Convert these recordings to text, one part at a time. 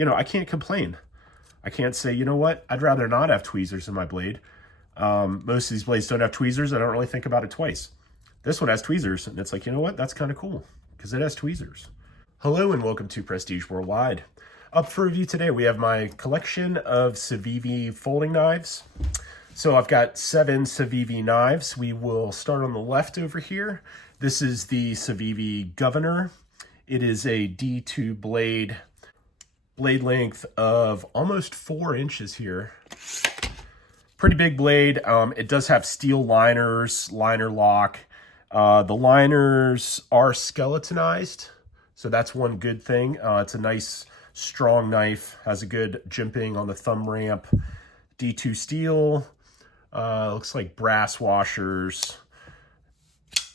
you know, I can't complain. I can't say, you know what, I'd rather not have tweezers in my blade. Most of these blades don't have tweezers. I don't really think about it twice. This one has tweezers, and it's like, you know what, that's kind of cool because it has tweezers. Hello and welcome to Prestige Worldwide. Up for review today, we have my collection of Civivi folding knives. So I've got 7 Civivi knives. We will start on the left over here. This is the Civivi Governor. It is a D2 blade length of almost 4 inches here. Pretty big blade. It does have steel liners, liner lock. The liners are skeletonized, so that's one good thing. It's a nice strong knife, has a good jimping on the thumb ramp. D2 steel, looks like brass washers,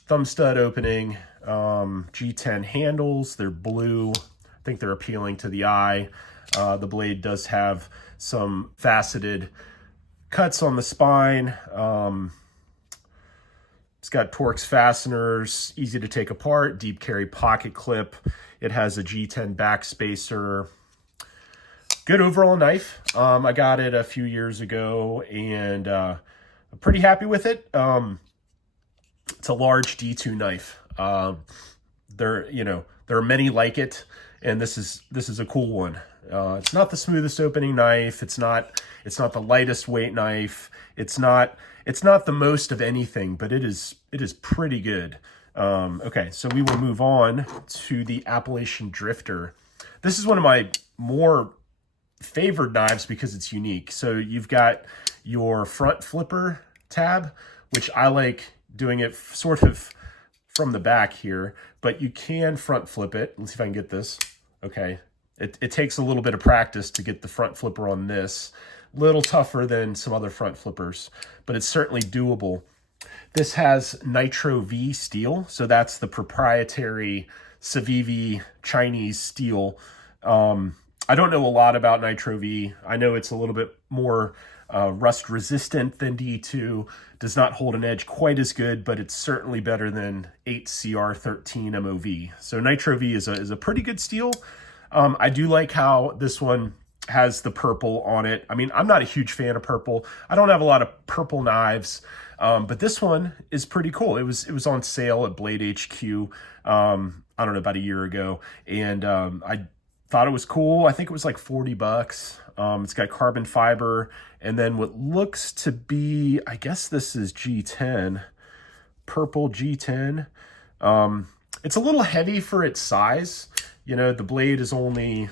thumb stud opening, G10 handles. They're blue. I think they're appealing to the eye. The blade does have some faceted cuts on the spine. It's got Torx fasteners, easy to take apart, deep carry pocket clip. It has a G10 back spacer. Good overall knife. I got it a few years ago and I'm pretty happy with it. It's a large D2 knife. There are many like it, and this is a cool one. It's not the smoothest opening knife. It's not the lightest weight knife. It's not the most of anything, but it is pretty good. Okay, so we will move on to the Appalachian Drifter. This is one of my more favored knives because it's unique. So you've got your front flipper tab, which I like doing it sort of from the back here, but you can front flip it. Let's see if I can get this. Okay, it takes a little bit of practice to get the front flipper on this. A little tougher than some other front flippers, but it's certainly doable. This has Nitro V steel, so that's the proprietary Civivi Chinese steel. I don't know a lot about Nitro V. I know it's a little bit more rust resistant than D2, does not hold an edge quite as good, but it's certainly better than 8CR13 MOV. So Nitro V is a pretty good steel. I do like how this one has the purple on it. I mean, I'm not a huge fan of purple. I don't have a lot of purple knives, but this one is pretty cool. It was on sale at Blade HQ, I don't know, about a year ago, and I thought it was cool. I think it was like 40 bucks. It's got carbon fiber, and then what looks to be, I guess this is G10, purple G10. It's a little heavy for its size. You know, the blade is only,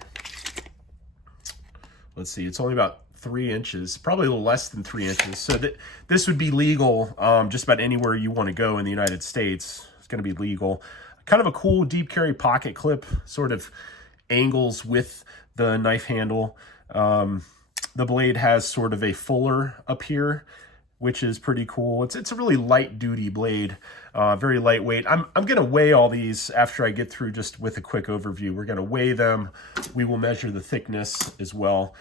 let's see, it's only about 3 inches, probably a little less than 3 inches. So this would be legal just about anywhere you want to go in the United States. It's going to be legal. Kind of a cool deep carry pocket clip, sort of angles with the knife handle. The blade has sort of a fuller up here, which is pretty cool. It's a really light duty blade, very lightweight. I'm going to weigh all these after I get through just with a quick overview. We're going to weigh them. We will measure the thickness as well.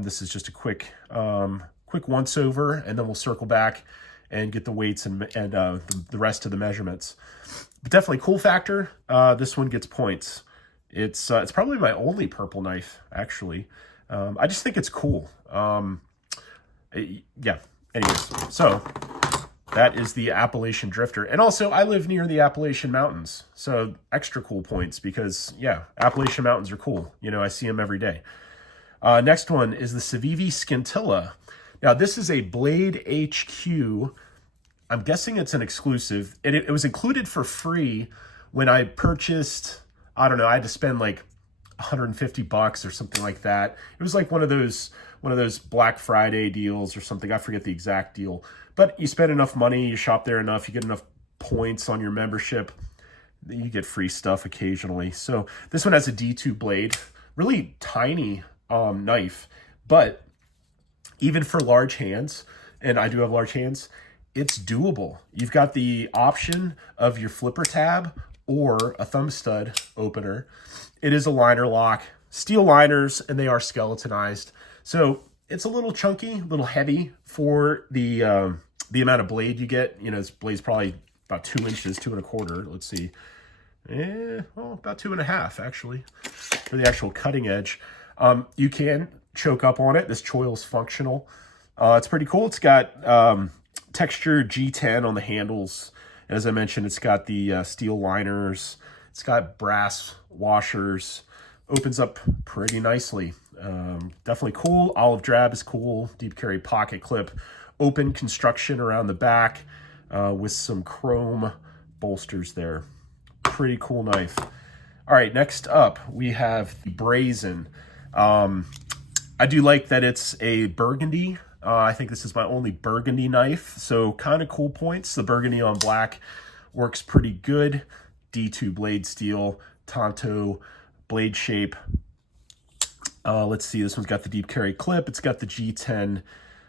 This is just a quick once over, and then we'll circle back and get the weights and the rest of the measurements. But definitely cool factor. This one gets points. It's probably my only purple knife, actually. I just think it's cool. Yeah. Anyways, so that is the Appalachian Drifter. And also, I live near the Appalachian Mountains, so extra cool points because, yeah, Appalachian Mountains are cool. You know, I see them every day. Next one is the Civivi Scintilla. Now, this is a Blade HQ. I'm guessing it's an exclusive. It was included for free when I purchased, I don't know, I had to spend like 150 bucks or something like that. It was like one of those Black Friday deals or something. I forget the exact deal. But you spend enough money, you shop there enough, you get enough points on your membership, you get free stuff occasionally. So this one has a D2 blade, really tiny knife, but even for large hands, and I do have large hands, it's doable. You've got the option of your flipper tab or a thumb stud opener. It is a liner lock, steel liners, and they are skeletonized. So it's a little chunky, a little heavy for the amount of blade you get. You know, this blade's probably about 2 inches, 2¼ Let's see. Well, about 2½ actually, for the actual cutting edge. You can choke up on it. This choil is functional. It's pretty cool. It's got textured G10 on the handles. As I mentioned, it's got the steel liners. It's got brass washers. Opens up pretty nicely. Definitely cool. Olive drab is cool. Deep carry pocket clip. Open construction around the back with some chrome bolsters there. Pretty cool knife. All right, next up we have the Brazen. I do like that it's a burgundy. I think this is my only burgundy knife, so kind of cool points. The burgundy on black works pretty good. D2 blade steel, Tonto blade shape. Let's see, this one's got the deep carry clip. It's got the G10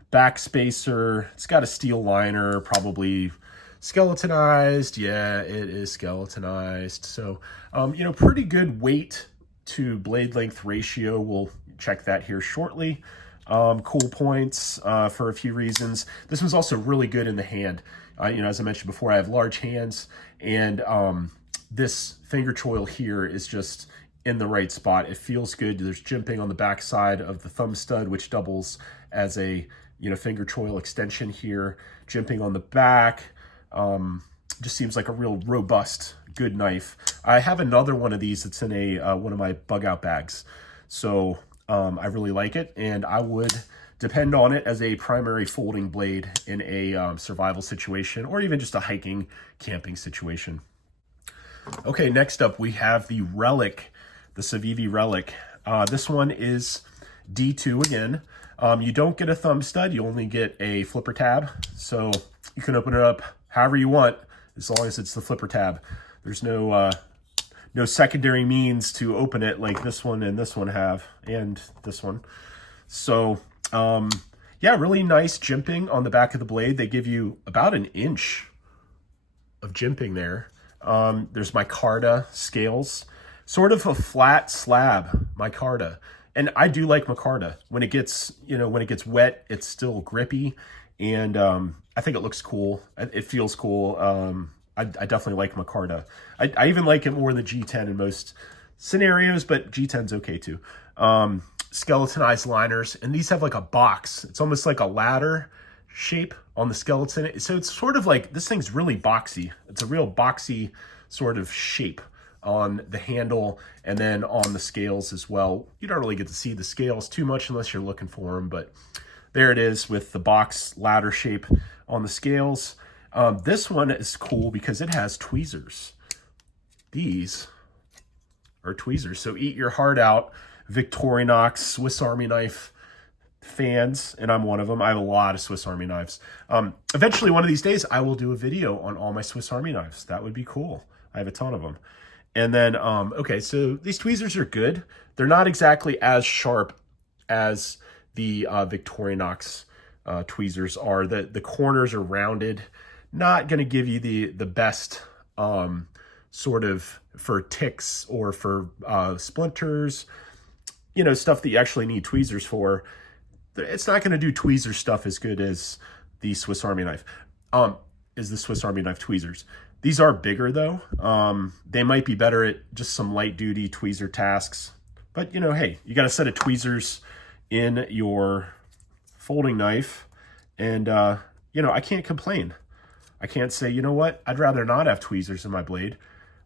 back spacer. It's got a steel liner, probably skeletonized. Yeah, it is skeletonized. So, you know, pretty good weight to blade length ratio. We'll check that here shortly. Cool points for a few reasons. This one's also really good in the hand. You know, as I mentioned before, I have large hands, and this finger choil here is just in the right spot. It feels good. There's jimping on the back side of the thumb stud, which doubles as a, you know, finger choil extension here. Jimping on the back. Just seems like a real robust, good knife. I have another one of these that's in a one of my bug out bags. So I really like it, and I would depend on it as a primary folding blade in a survival situation, or even just a hiking, camping situation. Okay, next up we have the Relic, the Civivi Relic. This one is D2 again. You don't get a thumb stud, you only get a flipper tab. So you can open it up however you want, as long as it's the flipper tab. There's no no secondary means to open it like this one and this one have, and this one. So yeah, really nice jimping on the back of the blade. They give you about an inch of jimping there. There's micarta scales, sort of a flat slab micarta. And I do like micarta. When it gets, you know, when it gets wet, it's still grippy, and I think it looks cool. It feels cool. I definitely like micarta. I even like it more than the G10 in most scenarios, but G10's okay too. Skeletonized liners, and these have like a box. It's almost like a ladder shape on the skeleton. So it's sort of like, this thing's really boxy. It's a real boxy sort of shape on the handle, and then on the scales as well. You don't really get to see the scales too much unless you're looking for them, but there it is with the box ladder shape on the scales. This one is cool because it has tweezers. These are tweezers, so eat your heart out, Victorinox Swiss Army knife fans, and I'm one of them. I have a lot of Swiss Army knives. Eventually, one of these days, I will do a video on all my Swiss Army knives. That would be cool. I have a ton of them. And then, okay, so these tweezers are good. They're not exactly as sharp as the Victorinox tweezers are. The corners are rounded. Not going to give you the best sort of for ticks or for splinters, you know, stuff that you actually need tweezers for. It's not going to do tweezer stuff as good as the Swiss Army knife, is the Swiss Army knife tweezers. These are bigger though. They might be better at just some light duty tweezer tasks, but you know, hey, you got a set of tweezers in your folding knife, and you know, I can't complain. I can't say, you know what, I'd rather not have tweezers in my blade.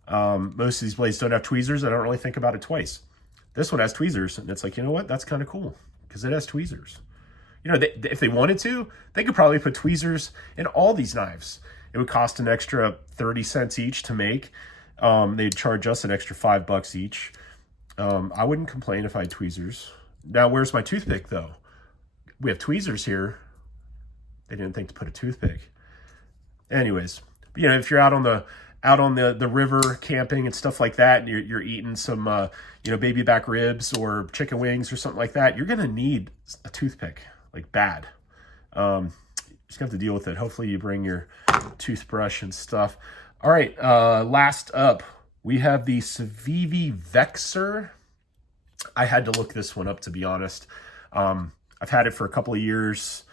Most of these blades don't have tweezers. I don't really think about it twice. This one has tweezers, and it's like, you know what, that's kind of cool because it has tweezers. You know, if they wanted to, they could probably put tweezers in all these knives. It would cost an extra 30 cents each to make. They'd charge us an extra $5 each. I wouldn't complain if I had tweezers. Now, where's my toothpick though? We have tweezers here. They didn't think to put a toothpick. Anyways, you know, if you're out on the river camping and stuff like that, and you're eating some you know, baby back ribs or chicken wings or something like that, you're gonna need a toothpick, like bad. Just gonna have to deal with it. Hopefully you bring your toothbrush and stuff. All right, last up, we have the Civivi Vexer. I had to look this one up, to be honest. I've had it for a couple of years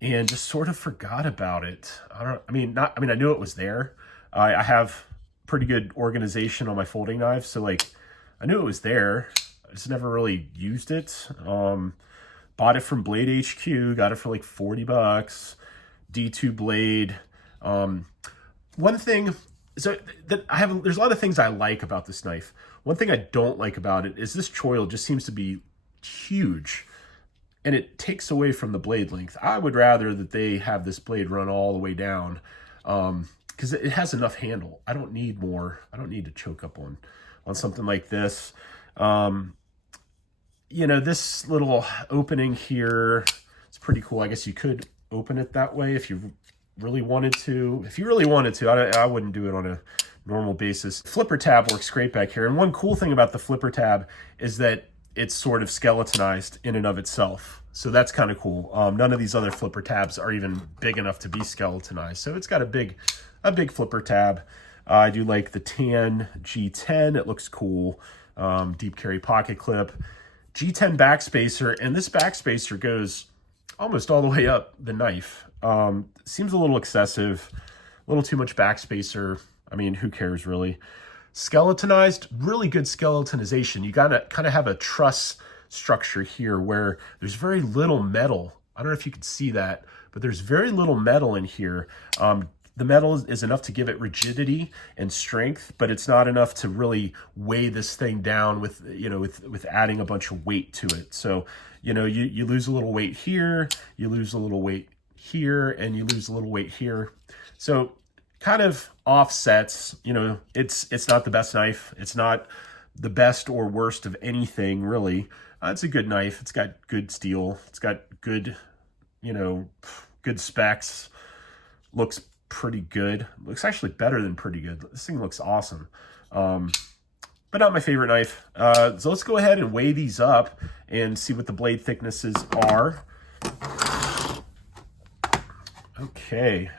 and just sort of forgot about it. I mean, I knew it was there. I have pretty good organization on my folding knives, so like, I knew it was there. just never really used it. Bought it from Blade HQ, got it for like 40 bucks. D2 blade. One thing so that there's a lot of things I like about this knife. One thing I don't like about it is this choil just seems to be huge, and it takes away from the blade length. I would rather that they have this blade run all the way down, because it has enough handle. I don't need more. I don't need to choke up on something like this. You know, this little opening here, it's pretty cool. I guess you could open it that way if you really wanted to. If you really wanted to, I wouldn't do it on a normal basis. Flipper tab works great back here. And one cool thing about the flipper tab is that it's sort of skeletonized in and of itself. So that's kind of cool. None of these other flipper tabs are even big enough to be skeletonized. So it's got a big flipper tab. I do like the tan G10. It looks cool. Deep carry pocket clip. G10 backspacer, and this backspacer goes almost all the way up the knife. Seems a little excessive, a little too much backspacer. I mean, who cares really? Skeletonized, really good skeletonization. You gotta kind of have a truss structure here where there's very little metal. I don't know if you can see that, but there's very little metal in here. The metal is enough to give it rigidity and strength, but it's not enough to really weigh this thing down with, you know, with adding a bunch of weight to it. So, you know, you lose a little weight here, you lose a little weight here, and you lose a little weight here. So kind of offsets, you know, it's not the best knife. It's not the best or worst of anything, really. It's a good knife. It's got good steel. It's got good, you know, good specs. Looks pretty good. Looks actually better than pretty good. This thing looks awesome. But not my favorite knife. So let's go ahead and weigh these up and see what the blade thicknesses are. Okay.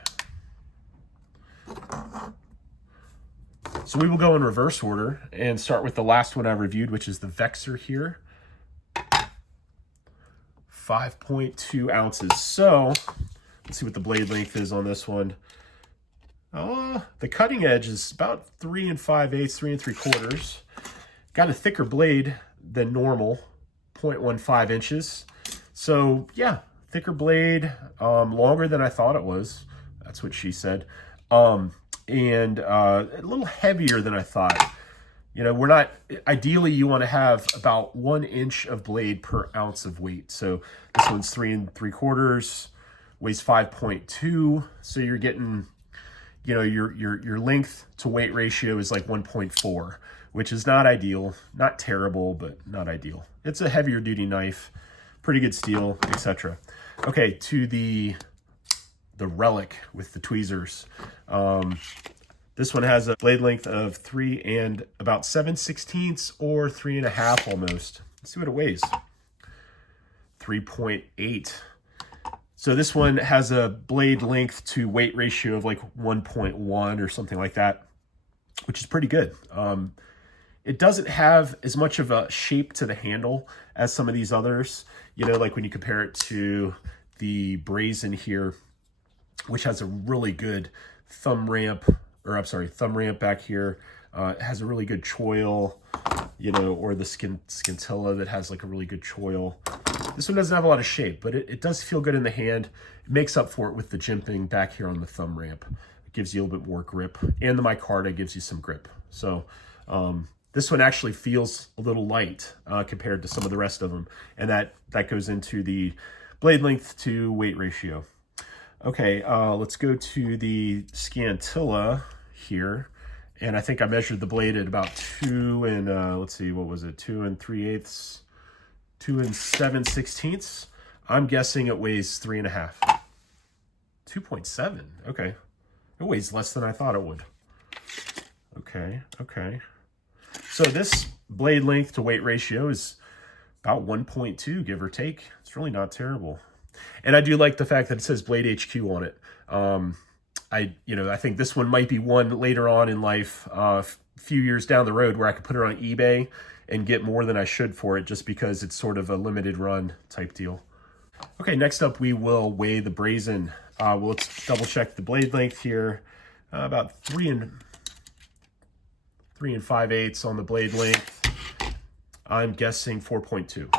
So we will go in reverse order and start with the last one I reviewed, which is the Vexer here. 5.2 ounces. So let's see what the blade length is on this one. The cutting edge is about 3 5/8, 3 3/4. Got a thicker blade than normal, 0.15 inches. So yeah, thicker blade, longer than I thought it was. That's what she said. And a little heavier than I thought. You know, we're not, ideally you want to have about 1 inch of blade per ounce of weight. So this one's 3 3/4, weighs 5.2. So you're getting, you know, your length to weight ratio is like 1.4, which is not ideal, not terrible, but not ideal. It's a heavier duty knife, pretty good steel, etc. Okay, to the Relic with the tweezers. This one has a blade length of 3 and about 7/16 or 3.5 almost. Let's see what it weighs. 3.8. So this one has a blade length to weight ratio of like 1.1 or something like that, which is pretty good. It doesn't have as much of a shape to the handle as some of these others. You know, like when you compare it to the Brazen here, which has a really good thumb ramp back here. It has a really good choil, you know, or the Scintilla that has like a really good choil. This one doesn't have a lot of shape, but it does feel good in the hand. It makes up for it with the jimping back here on the thumb ramp. It gives you a little bit more grip, and the micarta gives you some grip. So this one actually feels a little light compared to some of the rest of them, and that goes into the blade length to weight ratio. Okay, let's go to the Scintilla here. And I think I measured the blade at about 2 and, let's see, what was it? 2 3/8, 2 7/16. I'm guessing it weighs 3.5. 2.7, okay. It weighs less than I thought it would. Okay. So this blade length to weight ratio is about 1.2, give or take. It's really not terrible. And I do like the fact that it says Blade HQ on it. I think this one might be one later on in life, a few years down the road, where I could put it on eBay and get more than I should for it, just because it's sort of a limited run type deal. Okay, next up we will weigh the Brazen. Well, let's double check the blade length here. About 3 5/8 on the blade length. I'm guessing 4.2.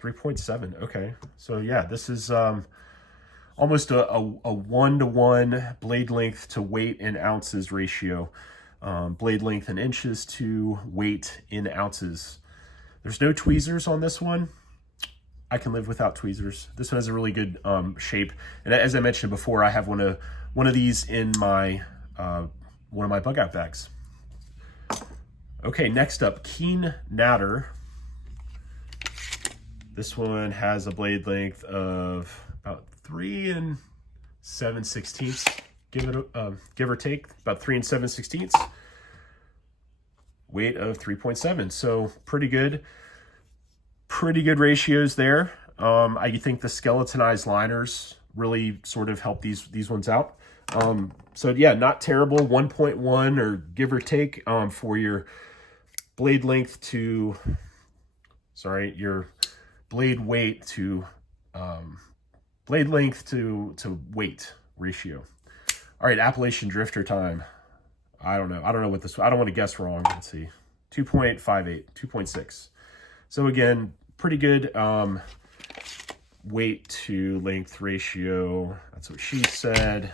3.7, okay. So yeah, this is almost a 1-to-1 blade length to weight in ounces ratio. Blade length in inches to weight in ounces. There's no tweezers on this one. I can live without tweezers. This one has a really good shape. And as I mentioned before, I have one of these in my one of my bug out bags. Okay, next up, Keen Natter. This one has a blade length of about 3 7/16, give or take, about 3 7/16. Weight of 3.7, so pretty good ratios there. I think the skeletonized liners really sort of help these ones out. So yeah, not terrible. 1.1 or give or take for your blade length to, your blade weight to blade length to weight ratio. All right, Appalachian Drifter time. I don't know what this, I don't want to guess wrong. Let's see, 2.58, 2.6. So again, pretty good weight to length ratio. That's what she said.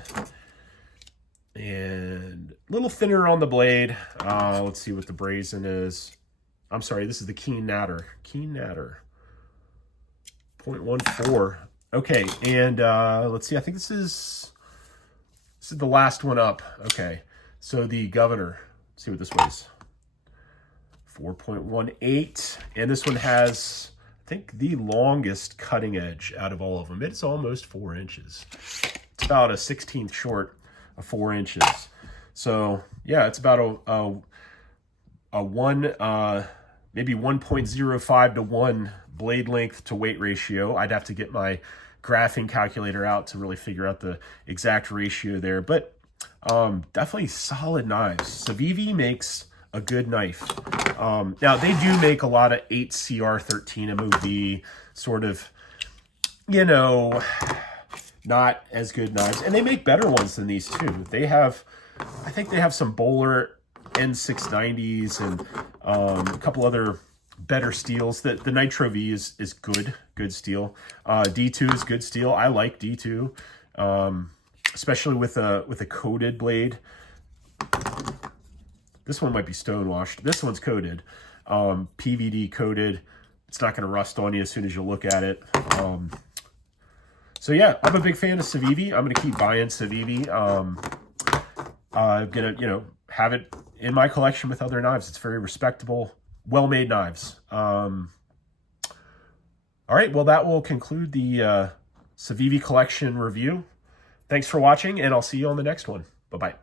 And a little thinner on the blade. Let's see what the Brazen is. I'm sorry, this is the Keen Natter. Keen Natter. 0.14. Okay, and let's see, I think this is the last one up. Okay, so the Governor, let's see what this weighs. 4.18, and this one has, I think, the longest cutting edge out of all of them. It's almost 4 inches. It's about a 16th short of 4 inches. So yeah, it's about a one, maybe 1.05 to 1 blade length to weight ratio. I'd have to get my graphing calculator out to really figure out the exact ratio there, but definitely solid knives. Civivi makes a good knife. Now they do make a lot of 8CR13 MOV, sort of, you know, not as good knives, and they make better ones than these too. They have, I think they have some Bowler N690s and a couple other better steels. The Nitro V is good steel. D2 is good steel. I like D2, especially with a coated blade. This one might be stonewashed. This one's coated, PVD coated. It's not going to rust on you as soon as you look at it. So yeah, I'm a big fan of Civivi. I'm going to keep buying Civivi. I'm going to, have it in my collection with other knives. It's very respectable, well-made knives. All right, well, that will conclude the Civivi collection review. Thanks for watching, and I'll see you on the next one. Bye-bye.